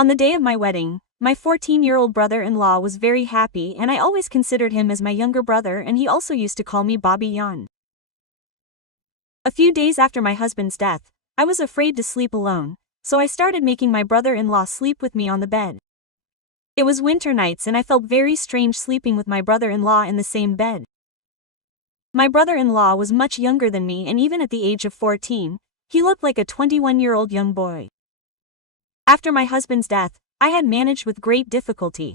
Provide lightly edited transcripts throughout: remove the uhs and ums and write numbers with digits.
On the day of my wedding, my 14-year-old brother-in-law was very happy and I always considered him as my younger brother and he also used to call me Bobby Yan. A few days after my husband's death, I was afraid to sleep alone, so I started making my brother-in-law sleep with me on the bed. It was winter nights and I felt very strange sleeping with my brother-in-law in the same bed. My brother-in-law was much younger than me and even at the age of 14, he looked like a 21-year-old young boy. After my husband's death, I had managed with great difficulty.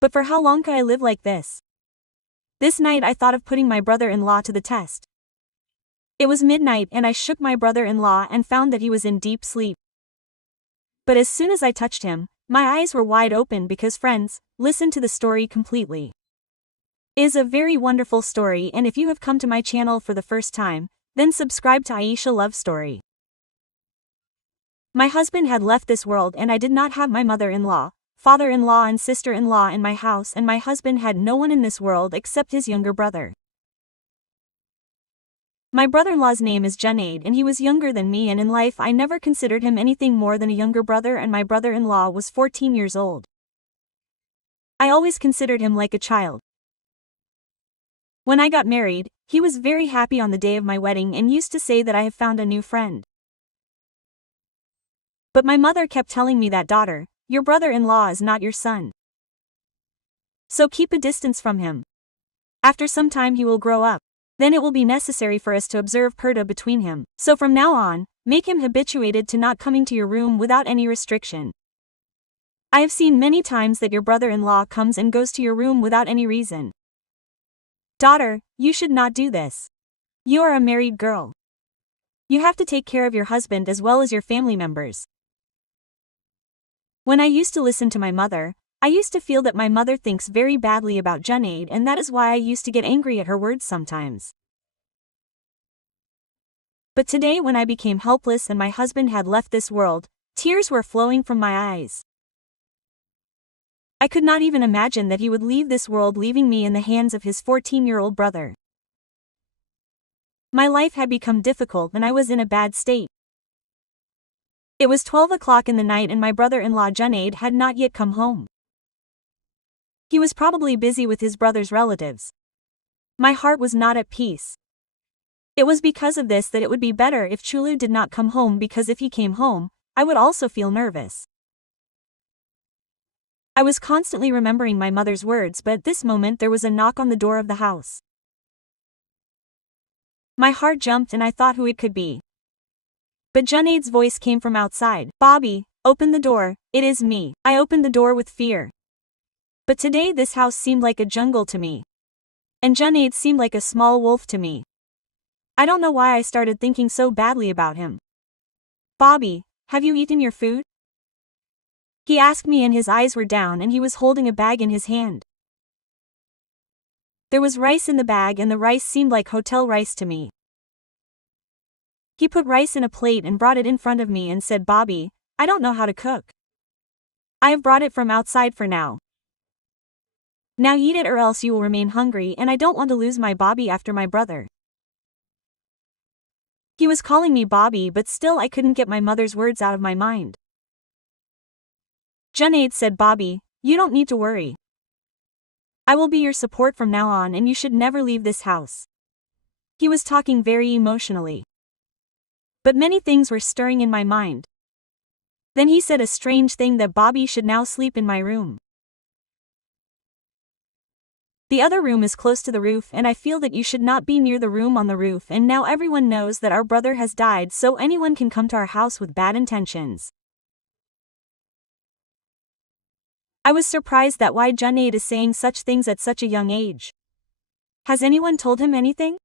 But for how long could I live like this? This night I thought of putting my brother-in-law to the test. It was midnight and I shook my brother-in-law and found that he was in deep sleep. But as soon as I touched him, my eyes were wide open because friends, listen to the story completely. It is a very wonderful story and if you have come to my channel for the first time, then subscribe to Aisha Love Story. My husband had left this world and I did not have my mother-in-law, father-in-law and sister-in-law in my house and my husband had no one in this world except his younger brother. My brother-in-law's name is Junaid and he was younger than me and in life I never considered him anything more than a younger brother and my brother-in-law was 14 years old. I always considered him like a child. When I got married, he was very happy on the day of my wedding and used to say that I have found a new friend. But my mother kept telling me that daughter, your brother-in-law is not your son. So keep a distance from him. After some time he will grow up. Then it will be necessary for us to observe purdah between him. So from now on, make him habituated to not coming to your room without any restriction. I have seen many times that your brother-in-law comes and goes to your room without any reason. Daughter, you should not do this. You are a married girl. You have to take care of your husband as well as your family members. When I used to listen to my mother, I used to feel that my mother thinks very badly about Junaid and that is why I used to get angry at her words sometimes. But today when I became helpless and my husband had left this world, tears were flowing from my eyes. I could not even imagine that he would leave this world leaving me in the hands of his 14-year-old brother. My life had become difficult and I was in a bad state. It was 12 o'clock in the night and my brother-in-law Junaid had not yet come home. He was probably busy with his brother's relatives. My heart was not at peace. It was because of this that it would be better if Chulu did not come home because if he came home, I would also feel nervous. I was constantly remembering my mother's words but at this moment there was a knock on the door of the house. My heart jumped and I thought who it could be. But Junaid's voice came from outside. Bobby, open the door, it is me. I opened the door with fear. But today this house seemed like a jungle to me. And Junaid seemed like a small wolf to me. I don't know why I started thinking so badly about him. Bobby, have you eaten your food? He asked me and his eyes were down and he was holding a bag in his hand. There was rice in the bag and the rice seemed like hotel rice to me. He put rice in a plate and brought it in front of me and said, Bobby, I don't know how to cook. I have brought it from outside for now. Now eat it or else you will remain hungry and I don't want to lose my Bobby after my brother. He was calling me Bobby but still I couldn't get my mother's words out of my mind. Junaid said, Bobby, you don't need to worry. I will be your support from now on and you should never leave this house. He was talking very emotionally. But many things were stirring in my mind. Then he said a strange thing that Bobby should now sleep in my room. The other room is close to the roof and I feel that you should not be near the room on the roof and now everyone knows that our brother has died so anyone can come to our house with bad intentions. I was surprised that why Junaid is saying such things at such a young age. Has anyone told him anything?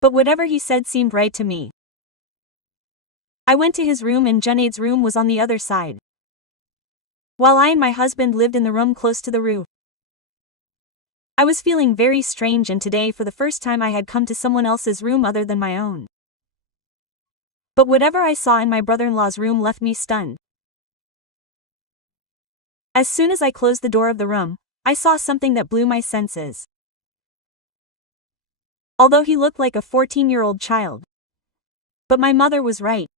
But whatever he said seemed right to me. I went to his room and Junaid's room was on the other side. While I and my husband lived in the room close to the roof. I was feeling very strange and today for the first time I had come to someone else's room other than my own. But whatever I saw in my brother-in-law's room left me stunned. As soon as I closed the door of the room, I saw something that blew my senses. Although he looked like a 14-year-old child. But my mother was right.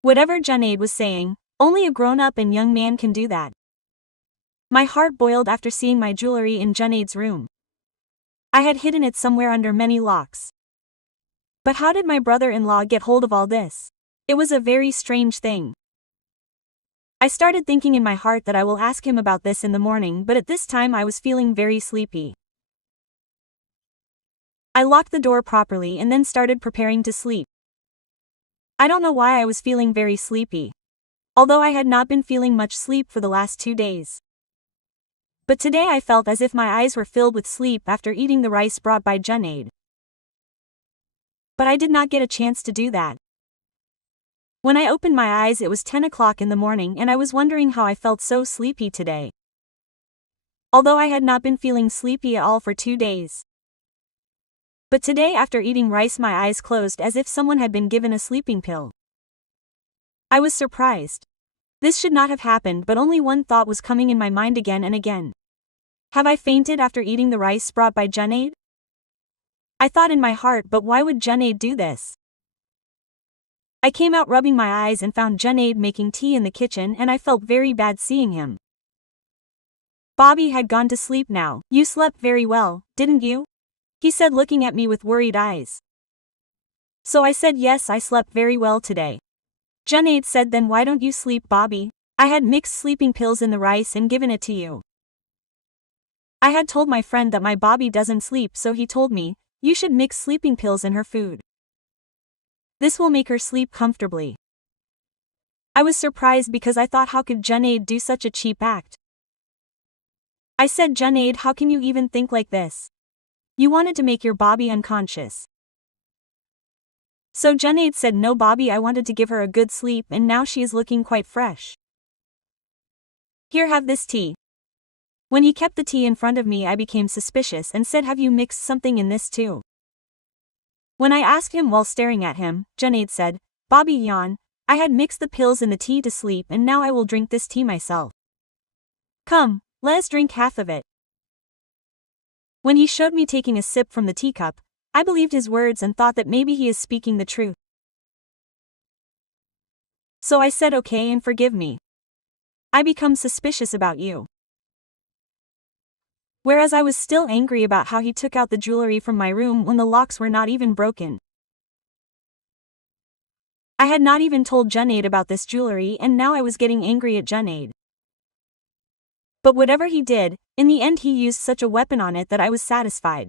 Whatever Junaid was saying, Only a grown-up and young man can do that. My heart boiled after seeing my jewelry in Junaid's room. I had hidden it somewhere under many locks. But how did my brother-in-law get hold of all this? It was a very strange thing. I started thinking in my heart that I will ask him about this in the morning, but at this time I was feeling very sleepy. I locked the door properly and then started preparing to sleep. I don't know why I was feeling very sleepy, although I had not been feeling much sleep for the last 2 days. But today I felt as if my eyes were filled with sleep after eating the rice brought by Junaid. But I did not get a chance to do that. When I opened my eyes it was 10 o'clock in the morning and I was wondering how I felt so sleepy today, although I had not been feeling sleepy at all for 2 days. But today after eating rice my eyes closed as if someone had been given a sleeping pill. I was surprised. This should not have happened, but only one thought was coming in my mind again and again. Have I fainted after eating the rice brought by Junaid? I thought in my heart, but why would Junaid do this? I came out rubbing my eyes and found Junaid making tea in the kitchen and I felt very bad seeing him. Bobby had gone to sleep now. You slept very well, didn't you? He said looking at me with worried eyes. So I said yes, I slept very well today. Junaid said then why don't you sleep, Bobby? I had mixed sleeping pills in the rice and given it to you. I had told my friend that my Bobby doesn't sleep, so he told me, you should mix sleeping pills in her food. This will make her sleep comfortably. I was surprised because I thought how could Junaid do such a cheap act? I said Junaid, how can you even think like this? You wanted to make your Bobby unconscious. So Junaid said no Bobby, I wanted to give her a good sleep and now she is looking quite fresh. Here, have this tea. When he kept the tea in front of me I became suspicious and said have you mixed something in this too? When I asked him while staring at him, Junaid said, Bobby yawn, I had mixed the pills in the tea to sleep and now I will drink this tea myself. Come, let us drink half of it. When he showed me taking a sip from the teacup, I believed his words and thought that maybe he is speaking the truth. So I said okay and forgive me. I become suspicious about you. Whereas I was still angry about how he took out the jewelry from my room when the locks were not even broken. I had not even told Junaid about this jewelry and now I was getting angry at Junaid. But whatever he did, in the end he used such a weapon on it that I was satisfied.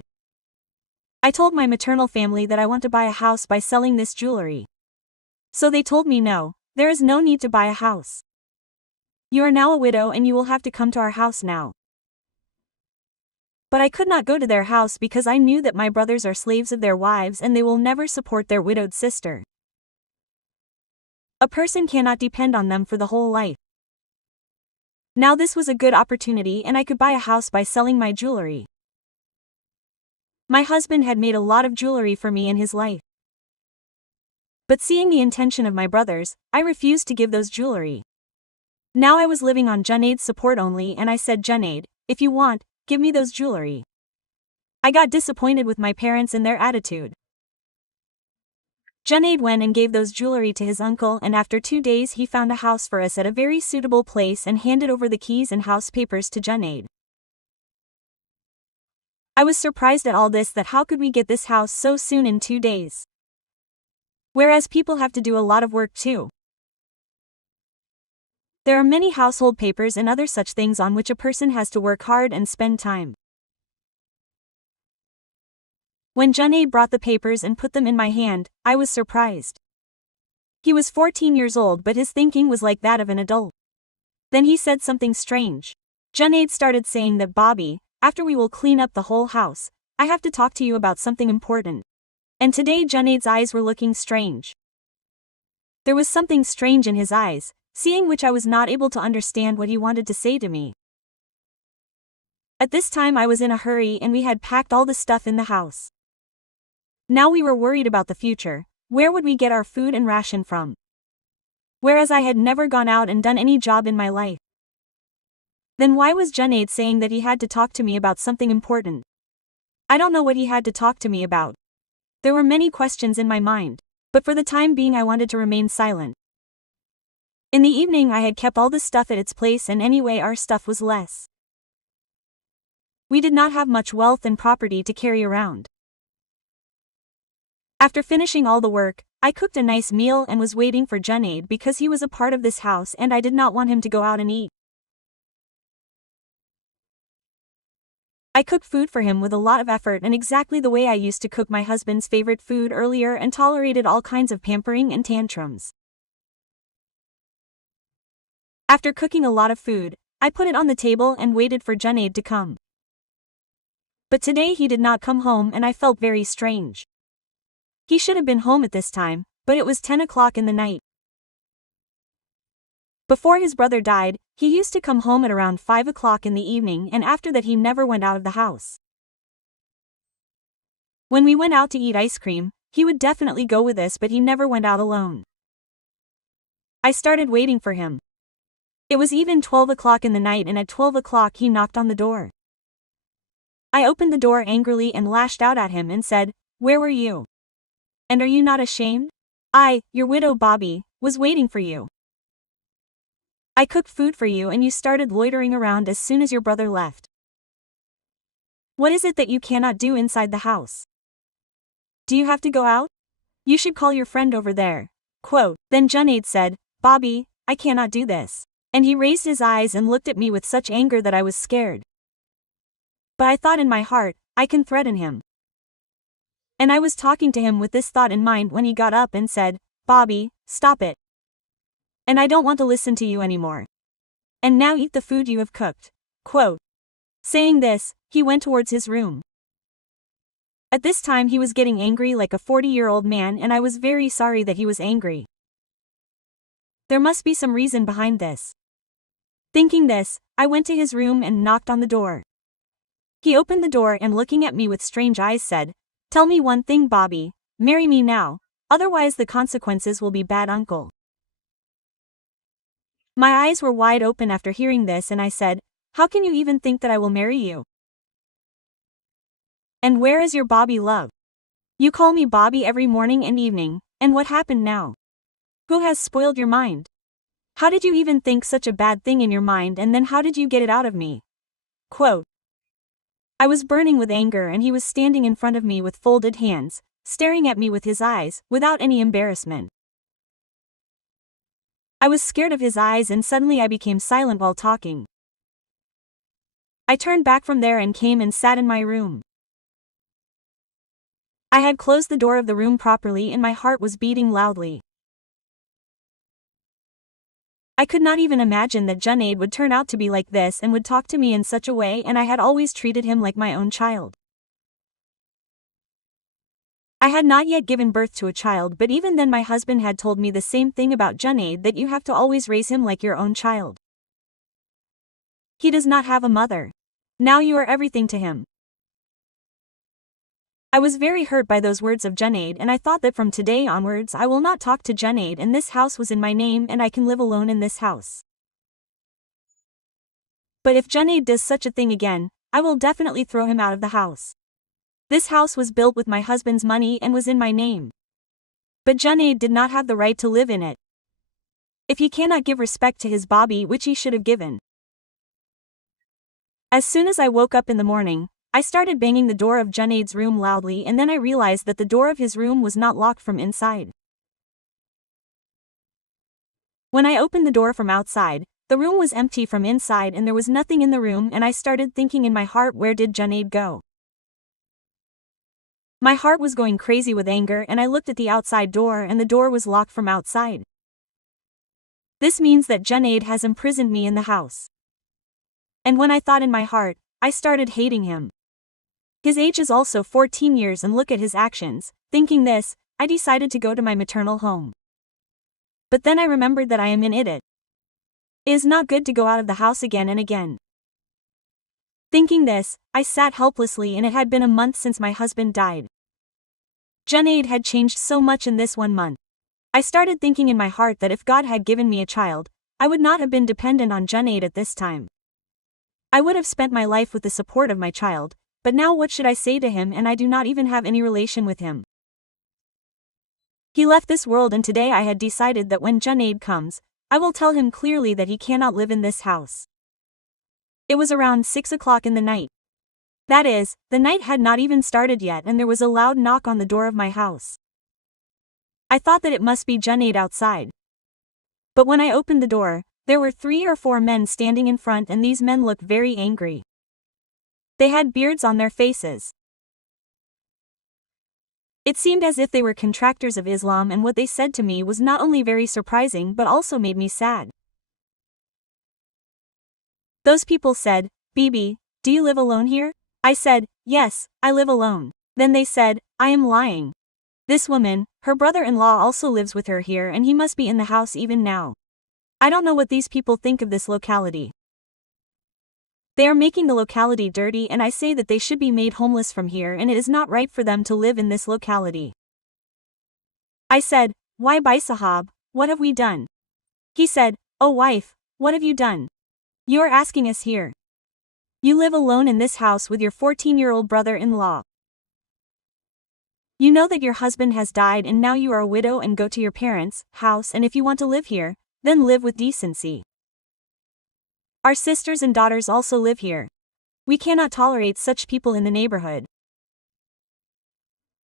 I told my maternal family that I want to buy a house by selling this jewelry. So they told me no, there is no need to buy a house. You are now a widow and you will have to come to our house now. But I could not go to their house because I knew that my brothers are slaves of their wives and they will never support their widowed sister. A person cannot depend on them for the whole life. Now this was a good opportunity and I could buy a house by selling my jewelry. My husband had made a lot of jewelry for me in his life. But seeing the intention of my brothers, I refused to give those jewelry. Now I was living on Junaid's support only and I said Junaid, if you want, give me those jewelry. I got disappointed with my parents and their attitude. Junaid went and gave those jewelry to his uncle and after 2 days he found a house for us at a very suitable place and handed over the keys and house papers to Junaid. I was surprised at all this, that how could we get this house so soon in 2 days? Whereas people have to do a lot of work too. There are many household papers and other such things on which a person has to work hard and spend time. When Junaid brought the papers and put them in my hand, I was surprised. He was 14 years old but his thinking was like that of an adult. Then he said something strange. Junaid started saying that Bobby, after we will clean up the whole house, I have to talk to you about something important. And today Junaid's eyes were looking strange. There was something strange in his eyes, seeing which I was not able to understand what he wanted to say to me. At this time I was in a hurry and we had packed all the stuff in the house. Now we were worried about the future. Where would we get our food and ration from? Whereas I had never gone out and done any job in my life. Then why was Junaid saying that he had to talk to me about something important? I don't know what he had to talk to me about. There were many questions in my mind, but for the time being I wanted to remain silent. In the evening I had kept all the stuff at its place, and anyway our stuff was less. We did not have much wealth and property to carry around. After finishing all the work, I cooked a nice meal and was waiting for Junaid because he was a part of this house and I did not want him to go out and eat. I cooked food for him with a lot of effort and exactly the way I used to cook my husband's favorite food earlier, and tolerated all kinds of pampering and tantrums. After cooking a lot of food, I put it on the table and waited for Junaid to come. But today he did not come home and I felt very strange. He should have been home at this time, but it was 10 o'clock in the night. Before his brother died, he used to come home at around 5 o'clock in the evening, and after that he never went out of the house. When we went out to eat ice cream, he would definitely go with us, but he never went out alone. I started waiting for him. It was even 12 o'clock in the night, and at 12 o'clock he knocked on the door. I opened the door angrily and lashed out at him and said, "Where were you? And are you not ashamed? I, your widow Bobby, was waiting for you. I cooked food for you and you started loitering around as soon as your brother left. What is it that you cannot do inside the house? Do you have to go out? You should call your friend over there." Quote, then Junaid said, "Bobby, I cannot do this." And he raised his eyes and looked at me with such anger that I was scared. But I thought in my heart, I can threaten him. And I was talking to him with this thought in mind when he got up and said, "Bobby, stop it. And I don't want to listen to you anymore. And now eat the food you have cooked." Quote. Saying this, he went towards his room. At this time he was getting angry like a 40-year-old man, and I was very sorry that he was angry. There must be some reason behind this. Thinking this, I went to his room and knocked on the door. He opened the door and looking at me with strange eyes said, "Tell me one thing, Bobby, marry me now, otherwise the consequences will be bad, uncle." My eyes were wide open after hearing this and I said, "How can you even think that I will marry you? And where is your Bobby love? You call me Bobby every morning and evening, and what happened now? Who has spoiled your mind? How did you even think such a bad thing in your mind, and then how did you get it out of me?" Quote. I was burning with anger and he was standing in front of me with folded hands, staring at me with his eyes, without any embarrassment. I was scared of his eyes and suddenly I became silent while talking. I turned back from there and came and sat in my room. I had closed the door of the room properly and my heart was beating loudly. I could not even imagine that Junaid would turn out to be like this and would talk to me in such a way, and I had always treated him like my own child. I had not yet given birth to a child, but even then my husband had told me the same thing about Junaid, that you have to always raise him like your own child. He does not have a mother. Now you are everything to him. I was very hurt by those words of Junaid, and I thought that from today onwards I will not talk to Junaid, and this house was in my name and I can live alone in this house. But if Junaid does such a thing again, I will definitely throw him out of the house. This house was built with my husband's money and was in my name. But Junaid did not have the right to live in it. If he cannot give respect to his Bobby, which he should have given. As soon as I woke up in the morning, I started banging the door of Junaid's room loudly, and then I realized that the door of his room was not locked from inside. When I opened the door from outside, the room was empty from inside and there was nothing in the room, and I started thinking in my heart, where did Junaid go? My heart was going crazy with anger and I looked at the outside door and the door was locked from outside. This means that Junaid has imprisoned me in the house. And when I thought in my heart, I started hating him. His age is also 14 years and look at his actions. Thinking this, I decided to go to my maternal home. But then I remembered that I am in it. It is not good to go out of the house again and again. Thinking this, I sat helplessly, and it had been a month since my husband died. Junaid had changed so much in this 1 month. I started thinking in my heart that if God had given me a child, I would not have been dependent on Junaid at this time. I would have spent my life with the support of my child, but now what should I say to him, and I do not even have any relation with him. He left this world, and today I had decided that when Junaid comes, I will tell him clearly that he cannot live in this house. It was around 6 o'clock in the night. That is, the night had not even started yet and there was a loud knock on the door of my house. I thought that it must be Junaid outside. But when I opened the door, there were 3 or 4 men standing in front and these men looked very angry. They had beards on their faces. It seemed as if they were contractors of Islam and what they said to me was not only very surprising but also made me sad. Those people said, "Bibi, do you live alone here?" I said, "Yes, I live alone." Then they said, "I am lying. This woman, her brother-in-law also lives with her here and he must be in the house even now. I don't know what these people think of this locality. They are making the locality dirty and I say that they should be made homeless from here and it is not right for them to live in this locality." I said, "Why Bhai Sahab, what have we done?" He said, "Oh wife, what have you done? You are asking us here. You live alone in this house with your 14-year-old brother-in-law. You know that your husband has died and now you are a widow and go to your parents' house and if you want to live here, then live with decency. Our sisters and daughters also live here. We cannot tolerate such people in the neighborhood."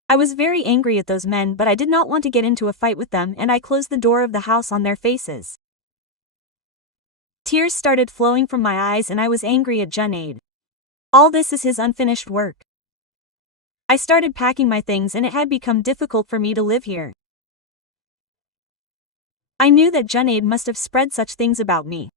I was very angry at those men but I did not want to get into a fight with them and I closed the door of the house on their faces. Tears started flowing from my eyes and I was angry at Junaid. All this is his unfinished work. I started packing my things and it had become difficult for me to live here. I knew that Junaid must have spread such things about me.